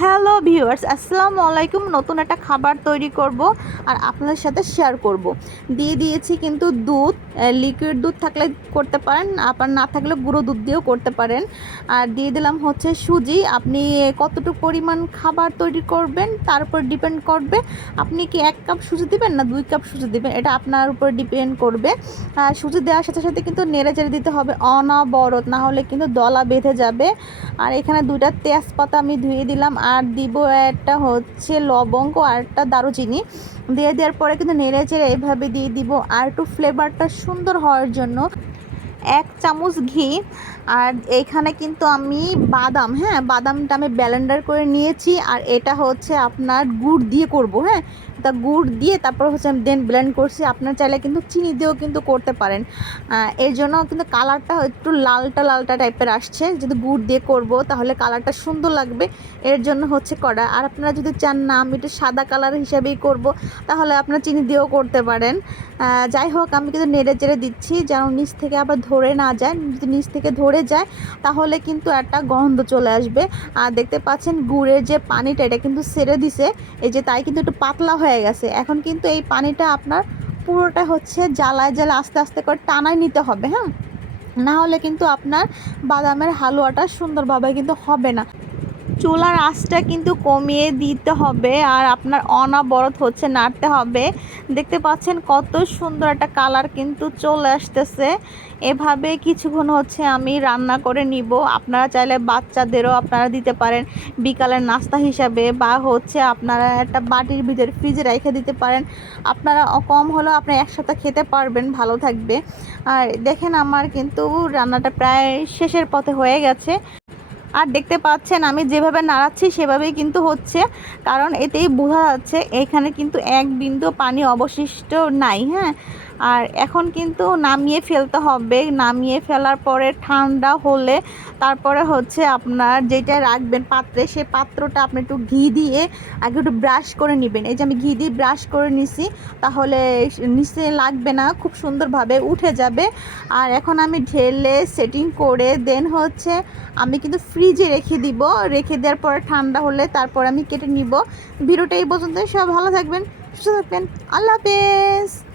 Hello viewers আসসালামু আলাইকুম নতুন একটা খাবার তৈরি করব আর আপনাদের সাথে শেয়ার করব। দিয়ে দিয়েছি কিন্তু দুধ লিকুইড দুধ থাকলে করতে পারেন আপনার না থাকলে গুঁড়ো দুধ দিয়েও করতে পারেন। আর দিয়ে দিলাম হচ্ছে সুজি। আপনি কতটুকু পরিমাণ খাবার তৈরি করবেন, তার উপর ডিপেন্ড করবে। আপনি কি এক কাপ সুজি দিবেন না দুই কাপ সুজি দিবেন? এটা আপনার উপর ডিপেন্ড করবে। আর সুজি দেওয়ার সাথে সাথে কিন্তু নেড়ে চেড়ে দিতে হবে অনবরত, না হলে কিন্তু দলা বেঁধে যাবে। আর এখানে দুইটা তেজপাতা আমি ধুয়ে দিলাম। আর দিব একটা হচ্ছে লবঙ্গ আর একটা দারুচিনি। দিয়ে দেওয়ার পরে কিন্তু নেড়ে চেড়ে এভাবে দিয়ে দিব। আর একটু ফ্লেভারটা সুন্দর হওয়ার জন্য এক চামচ ঘি। আর এখানে কিন্তু আমি বাদাম হ্যাঁ? বাদামটা আমি ব্যালেন্ডার করে নিয়েছি। আর এটা হচ্ছে আপনার গুড় দিয়ে করব হ্যাঁ? তা গুড় দিয়ে তারপর হচ্ছে আমি দেন ব্লেন্ড করছি। আপনার চাইলে কিন্তু চিনি দিয়েও কিন্তু করতে পারেন। এর জন্য কিন্তু কালারটা একটু লালটা লালটা টাইপের আসছে। যদি গুড় দিয়ে করব, তাহলে কালারটা সুন্দর লাগবে। এর জন্য হচ্ছে করা আর আপনারা যদি চান না, আমি একটু সাদা কালার হিসাবেই করব, তাহলে আপনারা চিনি দিয়েও করতে পারেন। যাই হোক, আমি কিন্তু নেড়ে চেড়ে দিচ্ছি, যেন নিচ থেকে আবার ধরে না যায়। যদি নিচ থেকে ধরে যায়, তাহলে কিন্তু একটা গন্ধ চলে আসবে। আর দেখতে পাচ্ছেন, গুড়ের যে পানিটা, এটা কিন্তু সেরে দিছে। এই যে তাই কিন্তু একটু পাতলা হয়ে গেছে। এখন কিন্তু এই পানিটা আপনার পুরোটা হচ্ছে জ্বালায় জ্বালা আস্তে আস্তে করে টানায় নিতে হবে হ্যাঁ? না হলে কিন্তু আপনার বাদামের হালুয়াটা সুন্দরভাবে কিন্তু হবে না। চুলার আঁচটা কিন্তু কমিয়ে দিতে হবে আর আপনার অনাবরত হচ্ছে নাড়তে হবে। দেখতে পাচ্ছেন কত সুন্দর একটা কালার কিন্তু চলে আসতেছে। এভাবে কিছুক্ষণ হচ্ছে আমি রান্না করে নিব। আপনারা চাইলে বাচ্চাদেরও আপনারা দিতে পারেন বিকালের নাস্তা হিসাবে বা হচ্ছে আপনারা একটা বাটির ভিতরে ফ্রিজে রেখে দিতে পারেন। আপনারা কম হলেও আপনি একসাথে খেতে পারবেন, ভালো থাকবে। আর দেখেন আমার কিন্তু রান্নাটা প্রায় শেষের পথে হয়ে গেছে। আর দেখতে পাচ্ছেন আমি যেভাবে নাড়াচ্ছি সেভাবেই কিন্তু হচ্ছে। কারণ এতেই বোঝা যাচ্ছে এখানে কিন্তু এক বিন্দু পানি অবশিষ্ট নাই হ্যাঁ? আর এখন কিন্তু নামিয়ে ফেলতে হবে। নামিয়ে ফেলার পরে ঠান্ডা হলে তারপরে হচ্ছে আপনার যেটা রাখবেন পাত্রে, সে পাত্রটা আপনি একটু ঘি দিয়ে আগে একটু ব্রাশ করে নেবেন। এই যে আমি ঘি দিয়ে ব্রাশ করে নিছি, তাহলে নিচে লাগবে না, খুব সুন্দরভাবে উঠে যাবে। আর এখন আমি ঢেলে সেটিং করে দেন হচ্ছে আমি কিন্তু ফ্রিজে রেখে দিব। রেখে দেওয়ার পরে ঠান্ডা হলে তারপর আমি কেটে নিব। ভিডিওটা এই পর্যন্ত সব ভালো থাকবেন, সুস্থ থাকবেন, আল্লাহ হাফেজ।